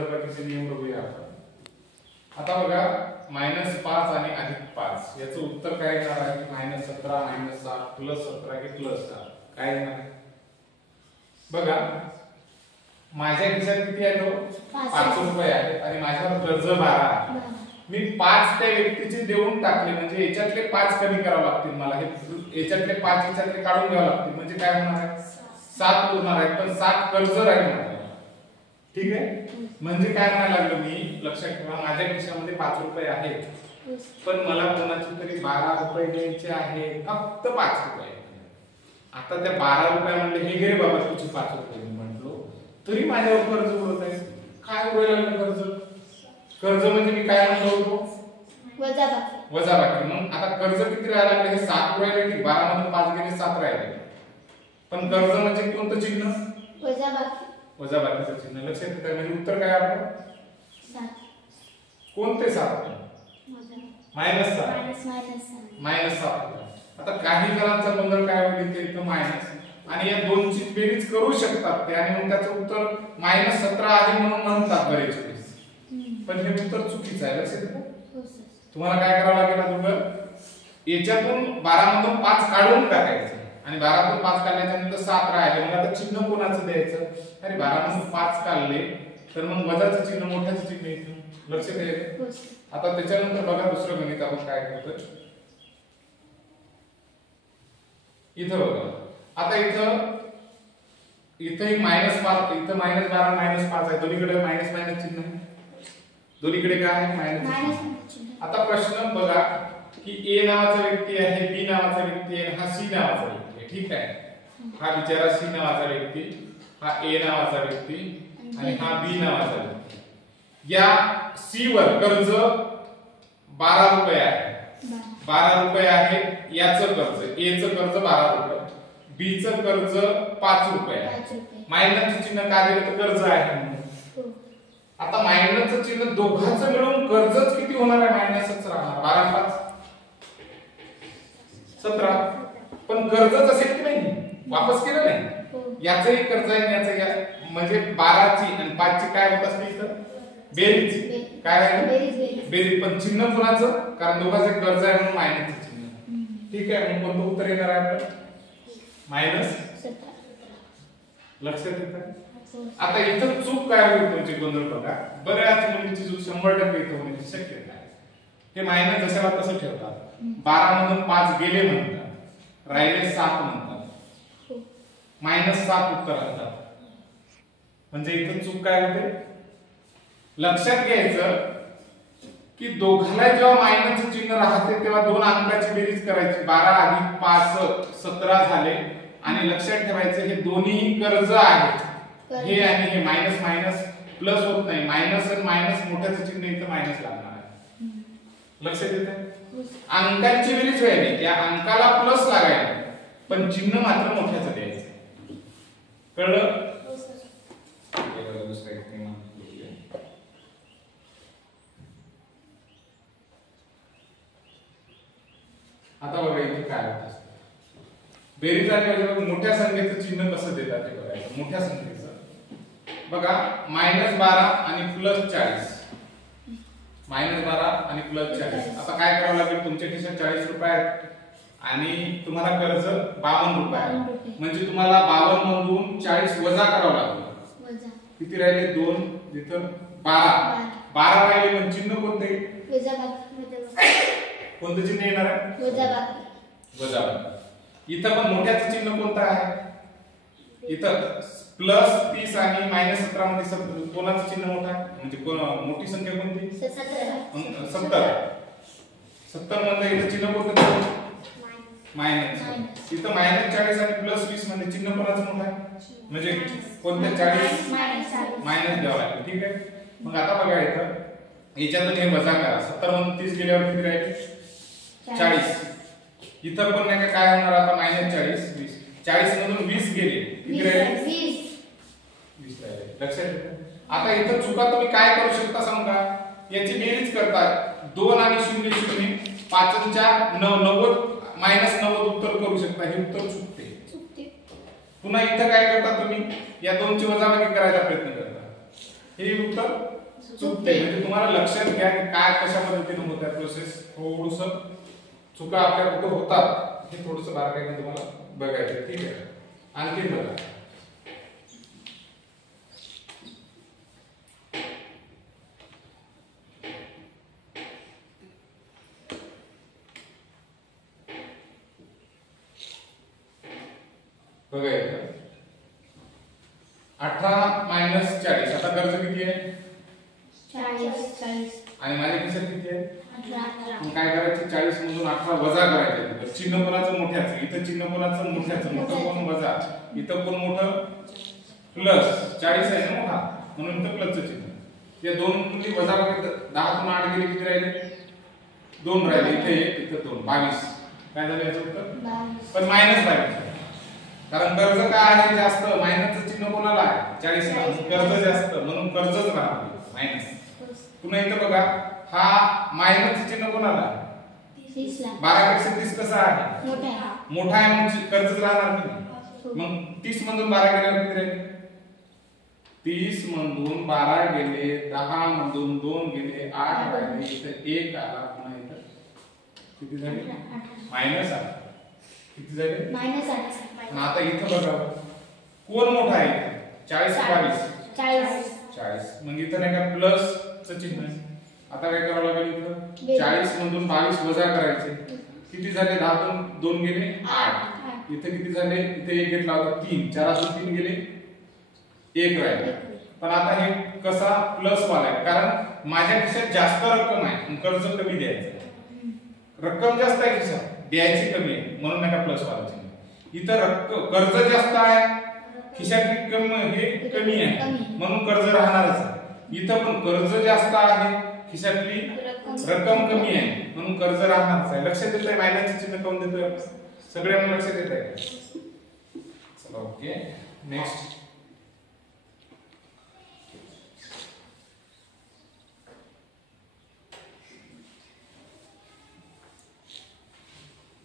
वजाबाकीचे नियम बघूया आपण. आता बघा -5 आणि +5 याचं उत्तर काय येणार आहे? -17 -7 +17 की +7 काय येणार आहे? बघा माझ्या खिशात किती आहे? तो 5 रुपये आहे आणि माझ्यावर कर्ज 12 आहे. मी 5 त्या व्यक्तीचे देऊन टाकले म्हणजे याच्यातले 5 कमी करावे लागतील मला. हे याच्यातले 5 याच्यातले काढून घ्यावे लागतील म्हणजे काय होणार आहे? 7 उरणार आहे पण 7 कर्ज राहील. ठीक आहे. म्हणजे काय म्हणायला लागलो मी, लक्षात ठेवा माझ्या खिशामध्ये 5 रुपये आहेत पण मला कोणाची तरी 12 रुपये द्यायचे आहे, फक्त 5 रुपये. आता त्या 12 रुपये म्हणले हे घे बाबा तुझे 5 रुपये म्हटलो तरी माझ्यावर कर्ज उरत आहे. काय उरायला लागलं कर्ज? कर्ज म्हणजे मी काय म्हणलो होतो? वजाबाकी. मग आता कर्ज किती राहायला लागले? हे 7 उरायले ठीक. 12 मधून 5 गेले 7 राहिले. पण कर्ज म्हणजे कोणतं चिन्ह? वजाबाकीचं चिन्ह. लक्षात येतं म्हणजे उत्तर काय आपलं? 7. कोणते 7? -7. आता काही जणांचा गोंधळ काय होईल ते इथं मायनस आणि या दोनची बेरीज करू शकतात ते आणि मग त्याचं उत्तर -17 आहे म्हणून म्हणतात बरेच वेळेस. पण हे उत्तर चुकीचं आहे. लक्षात येतं? तुम्हाला काय करावं लागेल अगोदर याच्यातून 12 मधून 5 काढून टाकायचं आणि 12 मधून 5 काढल्याच्या नंतर 7 राहिले. मग आता चिन्ह कोणाचं द्यायचं? अरे 12 मधून 5 काढले तर मग वजाचं चिन्ह मोठ्याचं चिन्ह येतं. लक्षात येतं? आता त्याच्यानंतर बघा दुसरं गणित आपण काय करतोय. इथं बघा आता इथं -5 इथं -12 -5 आहे. दोन्हीकडे मायनस मायनस चिन्ह आहे. दोन्हीकडे काय आहे? मायनस. आता प्रश्न बघा की ए नावाचा व्यक्ती आहे, बी नावाचा व्यक्ती आहे, हा सी नावाचा व्यक्ती आहे. ठीक आहे. हा बिचारा सी नावाचा व्यक्ती, हा ए नावाचा व्यक्ती आणि हा बी नावाचा व्यक्ती. या सी वर कर्ज 12 रुपये आहे. 12 रुपये आहे याचं कर्ज. ए चं कर्ज 12 रुपये, बी चं कर्ज 5 रुपये आहे. मायनसचं चिन्ह का दिलं? तर कर्ज आहे म्हणून. आता मायनसचं चिन्ह दोघांचं मिळून कर्जच किती होणार आहे? मायनसच राहणार. 12 5 17. पण कर्जच असेल की नाही? वापस केलं नाही. याचंही कर्ज आहे आणि याचं म्हणजे 12 ची आणि 5 ची काय होत असते इथं? बेरीज. काय आहे? बेरीज. पण चिन्ह कोणाचं? कारण दोघांचे कर्ज आहे म्हणून मायनसचं चिन्ह. ठीक आहे. मग कोणतं उत्तर येणार आहे आपलं? -17. लक्षात येतं? आता इथं चूक काय होईल तुमची गोंधळ बघा. बऱ्याच मुलींची चूक 100% इथं होण्याची शक्यता आहे. हे मायनस जशाला तसं ठेवतात. 12 मधून 5 गेले म्हणतात, राहिले 7 म्हणतात, -7 उत्तर आणतात. म्हणजे इथं चूक काय होते? लक्षात घ्यायचं की दोघाला जेव्हा मायनसचं चिन्ह राहते तेव्हा दोन अंकाची बेरीज करायची. 12 अधिक 5 17 झाले आणि लक्षात ठेवायचं हे दोन्ही कर्ज आहेत. हे आणि हे मायनस मायनस प्लस होत नाही. मायनस आणि मायनस मोठ्याचं चिन्ह इथं मायनस लागणार आहे. लक्षात येतं? अंकांची बेरीज व्हायची, त्या अंकाला प्लस लागायला पण चिन्ह मात्र मोठ्याचं द्यायचं. कळलं? दुसरा एक नियम आता बघा इथे काय होतं. बेरीज आणि मोठ्या संख्येचं चिन्ह कसं देतात ते बघायचं. मोठ्या संख्येचं बघा -12 आणि +40. -12 आणि +40. आता काय करावं लागेल? तुमच्या खिशात 40 रुपये आहेत आणि तुम्हाला कर्ज 52 रुपये आहे. म्हणजे तुम्हाला 52 मधून 40 वजा करावं लागेल. किती राहिले? 2. तिथं 12 राहिले पण चिन्ह कोणते? कोणतं चिन्ह येणार आहे? वजाबाकी. इथं पण मोठ्याचं चिन्ह कोणतं आहे? इथं +30 आणि -17 मध्ये कोणाचं चिन्ह मोठा आहे? म्हणजे मोठी संख्या कोणती? 70. 70 मध्ये इथं चिन्ह कोणतं? मायनस. इथं -40 आणि +20 मध्ये चिन्ह कोणाचं मोठं आहे? म्हणजे कोणत्या 40? मायनस द्यावं लागेल. ठीक आहे. मग आता बघा इथं याच्यातून हे वजा करा. 70 मधून 30 गेल्यावर किती राहील? 40. इथं पण नाही काय होणार आता? -40 20. 40 मधून 20 गेले किती राहिले? 20 राहिले. लक्षात ठेवा. आता इथं चुका तुम्ही काय करू शकता सांगू का? याची बेरीज करता 2 आणि 0 0 5 च्या 90 -90 उत्तर करू शकता. हे उत्तर चुकते. पुन्हा इथं काय करता तुम्ही? या दोनची वजाबाकी करायचा प्रयत्न करता. हे उत्तर चुकते. म्हणजे तुम्हाला लक्षात घ्या की काय कशा पद्धतीने होत आहे प्रोसेस. थोडंसं चुका आपल्या कुठं होतात हे थोडंसं बारकाईने तुम्हाला बघायचं. ठीक आहे. आणखी बघा बघायचं 18 - 40. आता कर्ज किती आहे 40 आणि माझ्या खिशात किती आहे 18. मग काय करायचं 40 मधून 18 वजा करायचे. चिन्ह कोणाचं मोठ्याचं, इथं चिन्ह कोणाचं मोठ्याचं, मोठं कोण वजा, इथं कोण मोठं प्लस. 40 आहे ना मोठा म्हणून इथं प्लसचं चिन्ह. या दोन मुली वजा केलं 10 तून 8 गेले किती राहिले 2 राहिले. इथे 1 इथं 2 22. काय झालं याचं उत्तर पण -22. कारण कर्ज काय आहे जास्त मायनसचं चिन्ह कोणाला आहे 40 ला. कर्ज जास्त म्हणून कर्जच राहणार मायनस. पुन्हा इथं बघा हा मायनसचं चिन्ह कोणाला आहे 30 ला. 12 पेक्षा 30 कसा आहे मोठा आहे म्हणून कर्जच राहणार नाही. मग 30 मधून 12 गेल्यावर किती राहिले 30 मधून 12 गेले 10 मधून 2 गेले 8 राहिले. इथं 1 आला. पुन्हा इथं किती झाले मायनस आला. किती झाले -8. आता इथं बघा कोण मोठा आहे 40 22 40. मग इथं नाही का प्लस च चिन्ह आहे. आता काय करावं लागेल इथं 40 मधून 22 वजा करायचे. किती झाले 10 तून 2 गेले 8. इथे किती झाले इथे 1 घेतला होता 3. 4 तून 3 गेले 1 राहिले. पण आता हे कसा प्लस वाला आहे कारण माझ्या खिशात जास्त रक्कम आहे आणि कर्ज कमी द्यायचं. रक्कम जास्त आहे खिशात द्यायची कमी आहे म्हणून नाही का प्लस वाला चिन्ह. इथं कर्ज जास्त आहे खिशातली हे कमी आहे म्हणून कर्ज राहणारच आहे. इथं पण कर्ज जास्त आहे खिशातली रक्कम कमी आहे म्हणून कर्ज राहणारच आहे. लक्षात येत आहे मायनसचे चिन्ह कोण देतोय सगळ्यांना लक्षात येत आहे. चला ओके नेक्स्ट.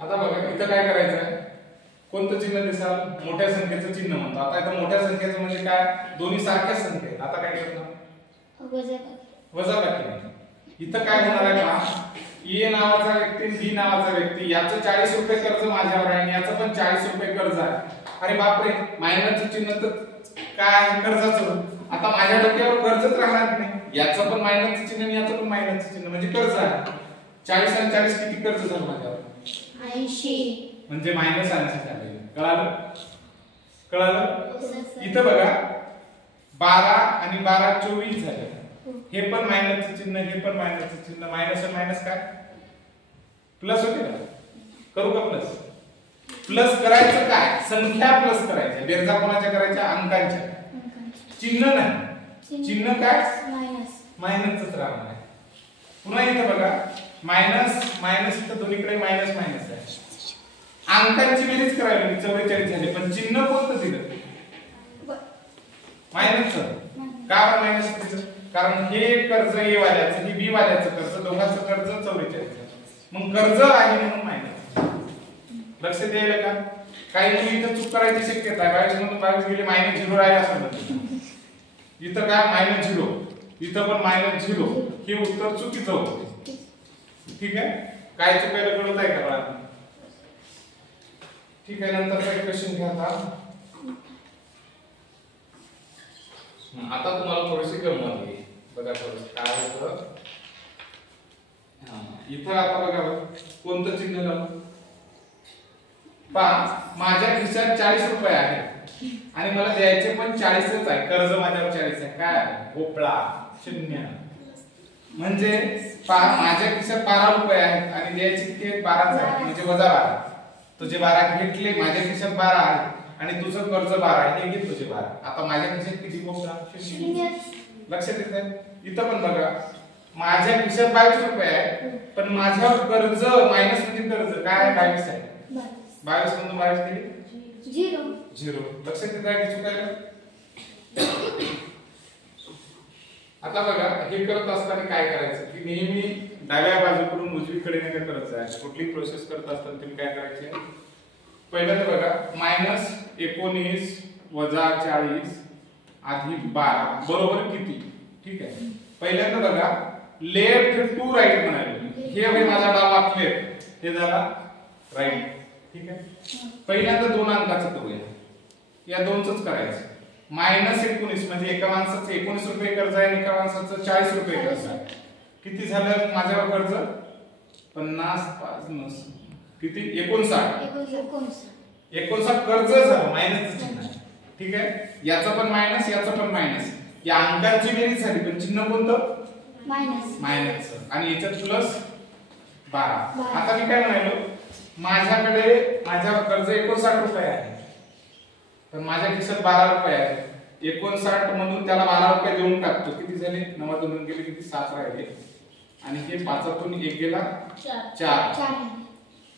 आता बघा इथं काय करायचं आहे कोणतं चिन्ह दिसाल मोठ्या संख्येचं चिन्ह म्हणतो. आता इथं मोठ्या संख्येचं म्हणजे काय दोन्ही सारख्याच संख्या आहेत. आता काय करणार वजाबाकी. इथं काय होणार आहे पहा ए नावाचा व्यक्ती बी नावाचा व्यक्ती याचं 40 रुपये कर्ज माझ्यावर आहे आणि याचं पण 40 रुपये कर्ज आहे. अरे बापरे मायनसचं चिन्ह तर काय आहे कर्जाचं. आता माझ्या डोक्यावर कर्जच राहणार नाही. याचं पण मायनसचं चिन्ह आणि याचं पण मायनसचं चिन्ह म्हणजे कर्ज आहे. 40 आणि 40 किती कर्ज झालं माझ्यावर 80 म्हणजे -80 झाले. कळालं इथं बघा 12 आणि 12 24 झाले. हे पण मायनसचं चिन्ह हे पण मायनसचं चिन्ह. मायनस आणि मायनस काय प्लस होते का करू का प्लस करायचं काय संख्या प्लस करायच्या. बेरजा कोणाच्या करायच्या अंकांच्या. चिन्ह नाही चिन्ह काय मायनसच राहणार आहे. पुन्हा इथं बघा मायनस इथं दोन्हीकडे मायनस आहे. अंकांची बेरीज करायला 44 झाले पण चिन्ह कोणतं दिलं मायनसचं. का मायनस दिलं कारण हे कर्ज ए वाल्याचं हे बी वाल्याचं कर्ज दोघांचं कर्ज 44. मग कर्ज आहे म्हणून मायनस. लक्षात द्यायला का काही मुली इथं चूक करायची शक्यता आहे. 22 मधून 22 गेले -0 राहिले असं. इथं काय -0 इथं पण -0. हे उत्तर चुकीचं होतं. ठीक आहे काय चुकायला कळत आहे का बाळा. ठीक आहे नंतरचा एक क्वेश्चन घ्या. आता तुम्हाला थोडीशी गंमत आहे बघा थोडं काय होतं. इथं आता बघा कोणतं चिन्ह लावू पहा माझ्या खिशात 40 रुपये आहेत आणि मला द्यायचे पण 40च आहे. कर्ज माझ्यावर 40 आहे. काय भोपळा 0 म्हणजे पहा माझ्या खिशात 12 रुपये आहेत आणि द्यायचे किती 12च आहे म्हणजे -12. तुझे 12 घेतले माझ्या खिशात 12 आहे आणि तुझं कर्ज 12 आहे हे घे तुझे 12. आता माझ्या खिशात किती भोपळा 0. लक्षात येत आहे. इथं पण बघा माझ्या खिशात 22 रुपये आहे पण माझ्यावर कर्ज मायनस म्हणजे कर्ज काय 22 आहे. 22 मधून 22 गेले 0. लक्षात येत आहे की चुकायला. आता बघा हे करत असताना काय करायचं की नेहमी डाव्या बाजूकडून उजवीकडे नाही करत जायचं. कुठली प्रोसेस करत असताना तुम्ही काय करायचे पहिलं तर बघा -19 - 40 - 12 बरोबर किती ठीक आहे. पहिल्यांदा बघा लेफ्ट टू राईट म्हणाले, हे माझा डावा लेफ्ट, हे झाला राईट. ठीक आहे. पहिल्यांदा दोन अंकाचं करूया, या दोनच करायचं. -19 म्हणजे एका माणसाचं 19 रुपये कर्ज आहे आणि एका माणसाचं 40 रुपये कर्ज आहे. किती झालं माझ्यावर कर्ज? 50 5 किती 59 कर्ज झालं, मायनसचं चिन्ह आहे. ठीक आहे. याचं पण मायनस, याचं पण मायनस, या अंकांची बेरीज झाली पण चिन्ह कोणतं? मायनस. आणि याच्यात प्लस 12. आता मी काय म्हणालो, माझ्यावर कर्ज 59 रुपये आहे पण माझ्या खिशात 12 रुपये आहे. 59 म्हणून त्याला 12 रुपये देऊन टाकतो. किती झाले? 9 2 गेले, किती 7 राहिले. आणि हे 5तून 1 गेला 4.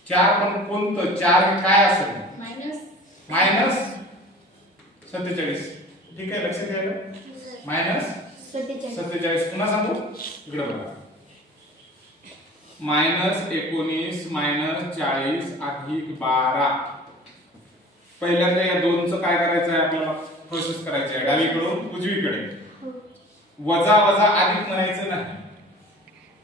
4 पण कोणतं 4 हे काय असेल? मायनस 47. ठीक आहे, लक्षात घ्यायला. मायनस 47. पुन्हा सांगू, इकडे बघा. -19 -40 अधिक 12. पहिल्यांदा या दोनचं काय करायचं आहे आपल्याला? प्रोसेस करायची आहे डावीकडून उजवीकडे. वजा वजा अधिक म्हणायचं नाही.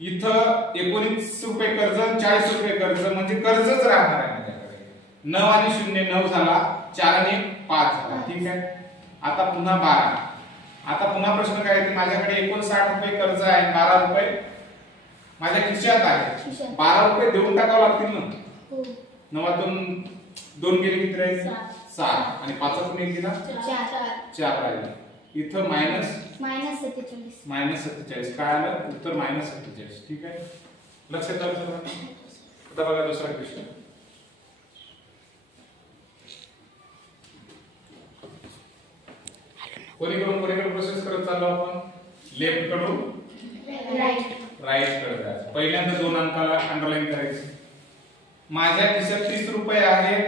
इथं 19 रुपये कर्ज, 40 रुपये कर्ज म्हणजे कर्जच राहणार आहे माझ्याकडे. 9 आणि 0 9 झाला, 4 आणि 1 5 झाला. ठीक आहे. आता पुन्हा 12. आता पुन्हा प्रश्न काय आहे? माझ्याकडे 59 रुपये कर्ज आहे, 12 रुपये माझ्या खिशात आहे. 12 रुपये देऊन टाकावं लागतील ना. 9तून 2 गेले, किती राहिले? 7. आणि 5तून 1 गेला 4 राहिले. इथं -47. काय आलं उत्तर? -47. ठीक आहे, लक्षात आलं सर्वांना. आता बघा दुसरा क्वेश्चन. कोणीकडे प्रोसेस करत चाललो आपण? लेफ्ट कडून राईट कडे जायचं. पहिल्यांदा दोन अंकाला अंडरलाईन करायची. माझ्या खिशात 30 रुपये आहेत,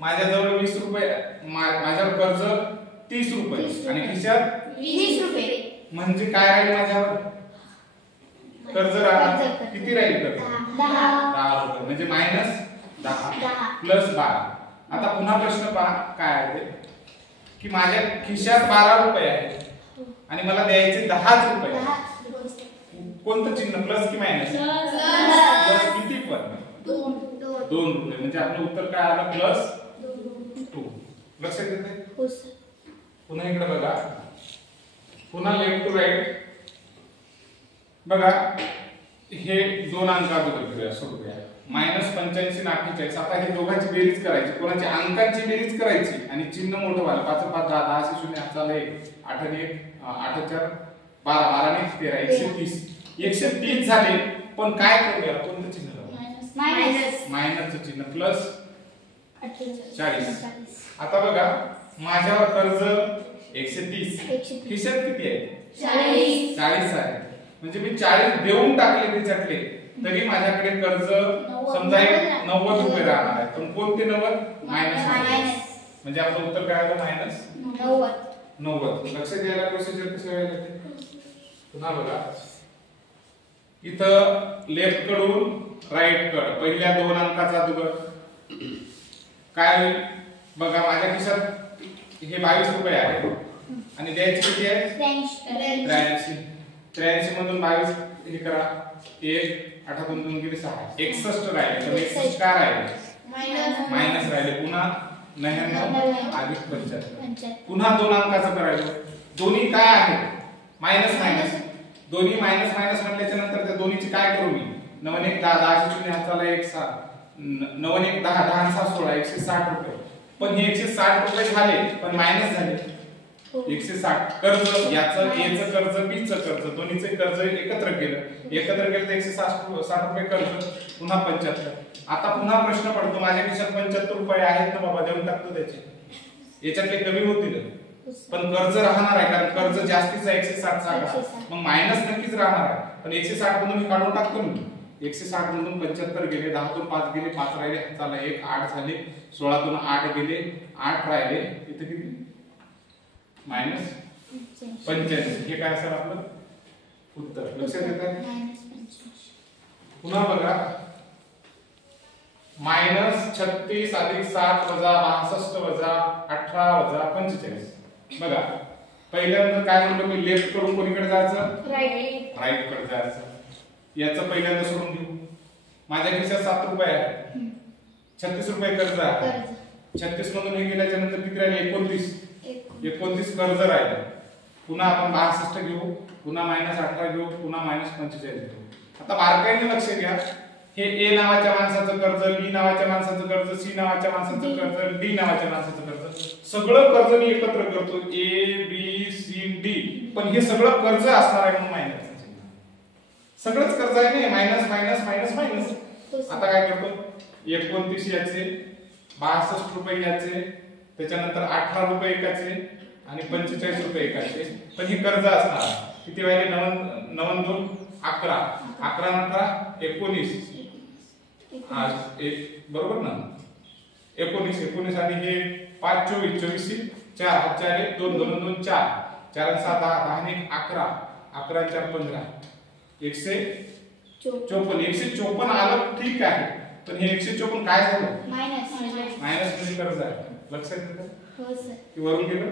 माझ्याजवळ 20 रुपये, माझ्यावर कर्ज 30 रुपये आणि खिशात 20 रुपये. म्हणजे काय राहील माझ्यावर? कर्ज राहणार. किती राहील कर्ज? 10 रुपये. म्हणजे -10 प्लस 12. आता पुन्हा प्रश्न पहा काय आहे ते, की माझ्या खिशात 12 रुपये आहेत आणि मला द्यायचे 10 रुपये. कोणतं चिन्ह? प्लस की मायनस? प्लस. किती पण? 2 रुपये. म्हणजे आपलं उत्तर काय आलं? +2. लक्षात येते? पुन्हा इकडे बघा, पुन्हा लेफ्ट टू राईट बघा. हे दोन अंक अगोदर सोडूया. -85 आणि 48. आता हे दोघांची बेरीज करायची, कोणाची अंकांची बेरीज करायची आणि चिन्ह मोठं व्हायला. 5 5 10 10 0 हाताला 1 8 आणि 1 8 4 12 12 आणि 13 130. 130 झाले पण काय करूया? कोणतं चिन्ह? मायनसचं चिन्ह. प्लस 40. आता बघा माझ्यावर कर्ज 130, खिशात किती आहे? 40 आहे. म्हणजे मी 40 देऊन टाकले त्याच्यातले, तरी माझ्याकडे कर्ज समजा 90 रुपये राहणार आहे. पण कोणते 90? मायनस. म्हणजे आपलं उत्तर काय आलं? -90. लक्षात घ्यायला प्रोसिजर कशी व्हायला ते. पुन्हा बघा, इथं लेफ्ट कडून राईट कड, पहिल्या दोन अंकाचा अगोदर काय होईल बघा. माझ्या खिशात हे 22 रुपये आहे आणि द्यायचे किती आहे? 83 मधून 22 हे करा. 1 8 2 2 गेले 6 61 राहिले. तर 61 काय राहिले? मायनस राहिले. पुन्हा 99 अधिक 75. पुन्हा दोन अंकाचं करायचं. दोन्ही काय आहे? मायनस. दोन्ही मायनस म्हटल्याच्या नंतर त्या दोन्हीची काय करू मी? 9 1 10 10 0 हाताला 1 7 9 1 10 10 6 16 160 रुपये. पण हे 160 रुपये झाले पण मायनस झाले. 160 कर्ज, याचं कर्ज, बीचं कर्ज, दोन्हीचे कर्ज एकत्र केलं तर 160 रुपये कर्ज. पुन्हा 75. आता पुन्हा प्रश्न पडतो, माझ्या खिशात 75 रुपये आहेत ना बाबा, देऊन टाकतो त्याचे. याच्यातले कमी होतील पण कर्ज राहणार आहे, कारण कर्ज जास्तीचा 160 चा. मग मायनस नक्कीच राहणार आहे. पण 160 मधून मी काढून टाकतो मी. 160 मधून 75 गेले, 10 तून 5 गेले, 5 राहिले हाताला 1 8 झाले, 16 तून 8 गेले, 8 राहिले. इथे किती? -85. हे काय असेल आपलं उत्तर? लक्षात येतं? पुन्हा बघा, -36 अधिक 7 वजा 62 वजा 18 वजा 45. बघा पहिल्यांदा काय म्हणतो मी, लेफ्ट कडून कोणीकडे जायचं, राईट राईट कडे जायचं. याचं पहिल्यांदा सोडून घेऊ. माझ्या खिशात 7 रुपये आहे, 36 रुपये कर्ज आहे. कर्ज 36 मधून हे गेल्याच्या नंतर किती राहिले, 29. 1 29 कर्ज राहिले. पुन्हा आपण 62 घेऊ, पुन्हा -18 घेऊ, पुन्हा -45 घेऊ. आता बारकाईने लक्ष घ्या, हे ए नावाच्या माणसाचं कर्ज, बी नावाच्या माणसाचं कर्ज, सी नावाच्या माणसाचं कर्ज, डी नावाच्या माणसाचं कर्ज, सगळं कर्ज मी एकत्र करतो, ए बी सी डी. पण हे सगळं कर्ज असणार आहे म्हणून मायनस. सगळंच कर्ज आहे ना, मायनस मायनस मायनस मायनस. आता काय करतो, 29 याचे, 62 रुपये याचे, त्याच्यानंतर 18 रुपये एकाचे आणि 45 रुपये एकाचे. पण हे कर्ज असणार किती वाहिले, 9 2 11, 11 18 19, बरोबर ना, 19 आणि हे 5 24, 24 4 हात 4 1 2 2 2 4 4 7 10 10 11 11 4 15 154. 154 आलं ठीक आहे, पण हे 154 काय झालं, मायनस मायनस मध्ये कर्ज आहे. लक्षात येतं हो सर. की वरून गेलं.